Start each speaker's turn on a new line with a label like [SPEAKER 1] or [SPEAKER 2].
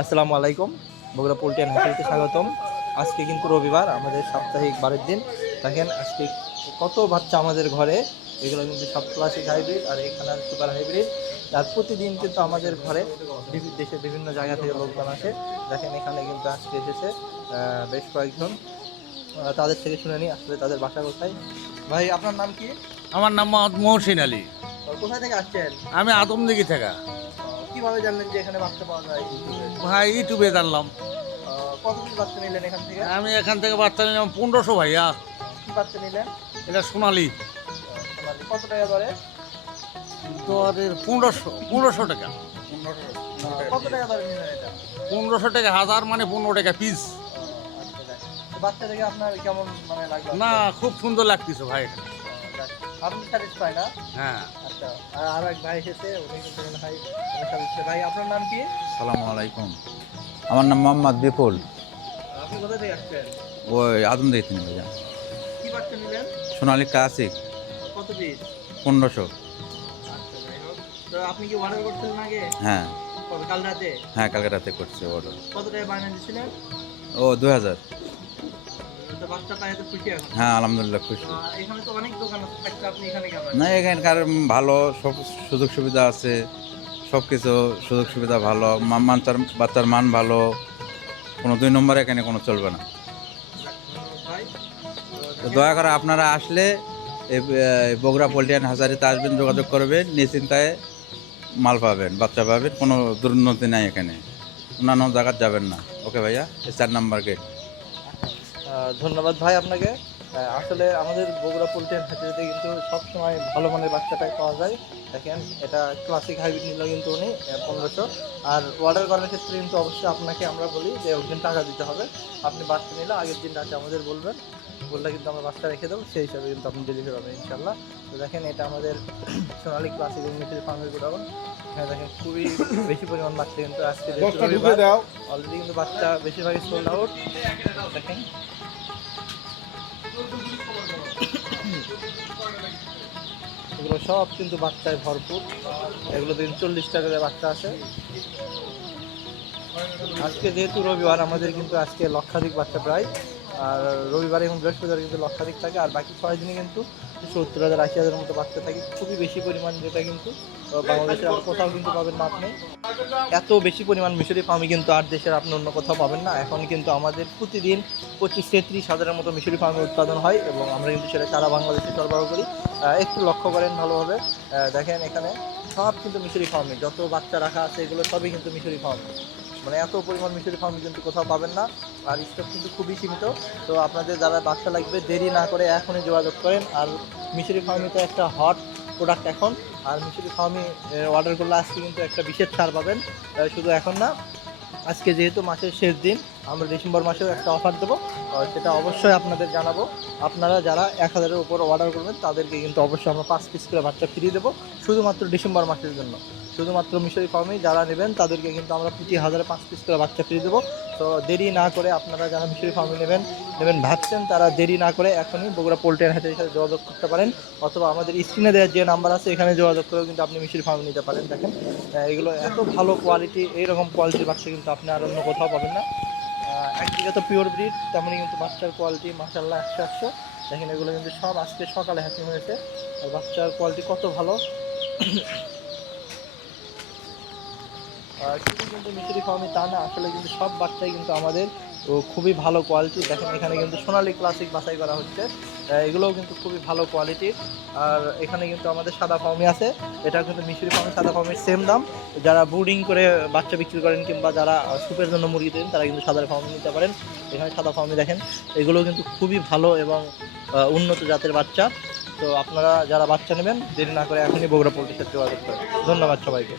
[SPEAKER 1] আসসালামু আলাইকুম। Bogura poultry and হ্যাচারিতে স্বাগতম। আজকে কিন্তু রবিবার আমাদের সাপ্তাহিক বারের দিন। দেখেন আজকে কত বাচ্চা আমাদের ঘরে। এগুলো কিন্তু সব ক্লাসিক হাইব্রিড আর এখানে সুপার হাইব্রিড আর প্রতিদিন কিন্তু আমাদের ঘরে বিভিন্ন দেশের বিভিন্ন জায়গা থেকে লোকজন আসে। দেখেন এখানে কিন্তু আজকে এসেছে বেশ কয়েকজন। তাদের থেকে শুনে নিই আসলে তাদের বাসা কোথায়? ভাই আপনার নাম কি?
[SPEAKER 2] আমার নাম মহসিন আলী।
[SPEAKER 1] কোথায় থেকে আসছেন?
[SPEAKER 2] আমি আদম আদমদিঘি থেকে।
[SPEAKER 1] কীভাবে জানলেন যে এখানে বাচ্চা পাওয়া যায়?
[SPEAKER 2] ভাই ইউটিউবে জানলাম।
[SPEAKER 1] কতদিন বাচ্চা নিলেন এখান থেকে?
[SPEAKER 2] আমি এখান থেকে বাচ্চা নিলাম পনেরোশো ভাইয়া।
[SPEAKER 1] কি বাচ্চা নিলেন?
[SPEAKER 2] এটা সোনালি।
[SPEAKER 1] কত টাকা
[SPEAKER 2] পনেরোশো পনেরোশো টাকা।
[SPEAKER 1] কত টাকা দরে নিলেন এটা?
[SPEAKER 2] পনেরোশো টাকা হাজার মানে পনেরো টাকা পিস
[SPEAKER 1] আচ্ছা, বাচ্চা থেকে আপনার কেমন মানে
[SPEAKER 2] না খুব সুন্দর লাগতেছে ভাই।
[SPEAKER 1] যাক। আপনি স্যাটিসফাই না
[SPEAKER 2] হ্যাঁ।
[SPEAKER 1] আচ্ছা আর আর এক ভাই এসেছে উনি কিন্তু মনে হয় ভাই আপনার নাম কি?
[SPEAKER 3] সালামু আলাইকুম। আমার নাম মোহাম্মদ বিপুল।
[SPEAKER 1] আপনি কোথা থেকে আসছেন?
[SPEAKER 3] ওই আদম দেখতে নেবে যা
[SPEAKER 1] কি বাচ্চা নিলেন?
[SPEAKER 3] সোনালি ক্লাসিক।
[SPEAKER 1] কত পিস?
[SPEAKER 3] পনেরোশো।
[SPEAKER 1] আচ্ছা যাই হোক। তো আপনি কি অর্ডার করছিলেন আগে?
[SPEAKER 3] হ্যাঁ।
[SPEAKER 1] কবে? কাল রাতে?
[SPEAKER 3] হ্যাঁ কালকে রাতে করছে অর্ডার
[SPEAKER 1] কত টাকা বায়না দিয়েছিলেন?
[SPEAKER 3] ও দু হাজার। হ্যাঁ আলহামদুলিল্লাহ খুশি। না এখানকার ভালো সব সুযোগ সুবিধা আছে সব কিছু সুযোগ সুবিধা ভালো মা- বাচ্চার মান ভালো কোনো দুই নম্বরে এখানে কোনো চলবে না। দয়া করে আপনারা আসলে বগুড়া পোল্ট্রিয়ান হাজারিতে আসবেন যোগাযোগ করবেন নিশ্চিন্তায় মাল পাবেন বাচ্চা পাবেন কোনো দুর্নীতি নাই এখানে। অন্যান্য জায়গায় যাবেন না। ওকে ভাইয়া এই চার নাম্বার গেট
[SPEAKER 1] ধন্যবাদ ভাই আপনাকে। আসলে আমাদের বগুড়া পোল্ট্রি হ্যাচারিতে কিন্তু সবসময় ভালো মানের বাচ্চাটাই পাওয়া যায়। দেখেন এটা ক্লাসিক হাইব্রিড নিল কিন্তু উনি পনেরোশো। আর অর্ডার করার ক্ষেত্রে কিন্তু অবশ্যই আপনাকে আমরা বলি যে অগ্রিম টাকা দিতে হবে। আপনি বাচ্চা নিলে আগের দিন রাতে আমাদের বলবেন। বললে কিন্তু আমরা বাচ্চা রেখে দেবো সেই হিসাবে কিন্তু আপনি ডেলিভারি পাবেন ইনশাল্লাহ তো দেখেন এটা আমাদের সোনালী ক্লাসিক মিশরি ফার্মের গোডাউন। এখানে দেখেন খুবই বেশি পরিমাণ বাচ্চা কিন্তু আজকে অলরেডি কিন্তু বাচ্চা বেশিরভাগই সোল্ড আউট দেখেন এগুলো সব কিন্তু বাচ্চায় ভরপুর। এগুলো দিন চল্লিশটা করে বাচ্চা আছে আজকে যেহেতু রবিবার, আমাদের কিন্তু আজকে লক্ষাধিক বাচ্চা প্রায় আর রবিবার এবং বৃহস্পতিবার কিন্তু লক্ষাধিক থাকে আর বাকি ছয় দিনে কিন্তু সত্তর হাজার আশি হাজারের মতো বাচ্চা থাকে। খুবই বেশি পরিমাণ যেটা কিন্তু আহ, বাংলাদেশে আর কোথাও কিন্তু পাবেন মাপ নেই। এত বেশি পরিমাণ মিশরি ফার্মি কিন্তু আর দেশের আপনি অন্য কোথাও পাবেন না। এখন কিন্তু আমাদের প্রতিদিন পঁচিশ তেত্রিশ হাজারের মতো মিশরি ফার্মে উৎপাদন হয় এবং আমরা কিন্তু সেটা সারা বাংলাদেশে সরবরাহ করি। একটু লক্ষ্য করেন ভালোভাবে। দেখেন এখানে সব কিন্তু মিশরি ফার্মে যত বাচ্চা রাখা আছে এগুলো সবই কিন্তু মিশরি ফার্ম। মানে এত পরিমাণ মিশরি ফার্ম কিন্তু কোথাও পাবেন না, আর স্টক কিন্তু খুবই সীমিত। তো আপনাদের যারা বাচ্চা লাগবে, দেরি না করে এখনই যোগাযোগ করেন। আর মিশরি ফার্মি তো একটা হট প্রোডাক্ট এখন, আর মিশরি ফার্মি অর্ডার করলে আজকে কিন্তু একটা বিশেষ ছাড় পাবেন শুধু এখন না, আজকে যেহেতু মাসের শেষ দিন, আমরা ডিসেম্বর মাসেও একটা অফার দেবো সেটা অবশ্যই আপনাদের জানাব। আপনারা যারা এক হাজারের উপর অর্ডার করবেন, তাদেরকে কিন্তু অবশ্যই আমরা পাঁচ পিস করে বাচ্চা ফ্রি দেবো, শুধুমাত্র ডিসেম্বর মাসের জন্য। শুধুমাত্র মিশরি ফার্মেই যারা নেবেন, তাদেরকে কিন্তু আমরা প্রতি হাজারে পাঁচ পিস করে বাচ্চা ফ্রি দেবো। তো দেরি না করে আপনারা যারা মিশরি ফার্মে নেবেন নেবেন ভাবছেন, তারা দেরি না করে এখনই বগুড়া পোল্ট্রি হাটের সাথে যোগাযোগ করতে পারেন। অথবা আমাদের স্ক্রিনে দেওয়ার যে নাম্বার আছে, এখানে যোগাযোগ করেও কিন্তু আপনি মিশরি ফার্মে নিতে পারেন। দেখেন এগুলো এত ভালো কোয়ালিটি এইরকম কোয়ালিটির বাচ্চা কিন্তু আপনি আর অন্য কোথাও পাবেন না। একদিকে তো পিওর ব্রিড তেমনই কিন্তু বাচ্চার কোয়ালিটি মাসাল্লাহ একশো একশো। দেখেন, এগুলো কিন্তু সব আজকে সকালে হ্যাচিং হয়েছে। আর বাচ্চার কোয়ালিটি কত ভালো। শুধু কিন্তু মিশরি ফার্মি তা না, আসলে কিন্তু সব বাচ্চাই কিন্তু আমাদের, ও খুবই ভালো কোয়ালিটি দেখেন এখানে কিন্তু সোনালি ক্লাসিক বাছাই করা হচ্ছে। এগুলোও কিন্তু খুবই ভালো কোয়ালিটির আর এখানে কিন্তু আমাদের সাদা ফার্মি আছে। এটা কিন্তু মিশরি ফার্মি সাদা ফার্মির সেম দাম। যারা ব্রুডিং করে বাচ্চা বিক্রি করেন কিংবা যারা সুপের জন্য মুরগি দেন, তারা কিন্তু সাদা ফার্মি নিতে পারেন। এখানে সাদা ফার্মি দেখেন এগুলো কিন্তু খুবই ভালো এবং উন্নত জাতের বাচ্চা। তো আপনারা যারা বাচ্চা নেবেন, দেরি না করে এখনই বগুড়া পোল্ট্রির সাথে যোগাযোগ করেন। ধন্যবাদ সবাইকে।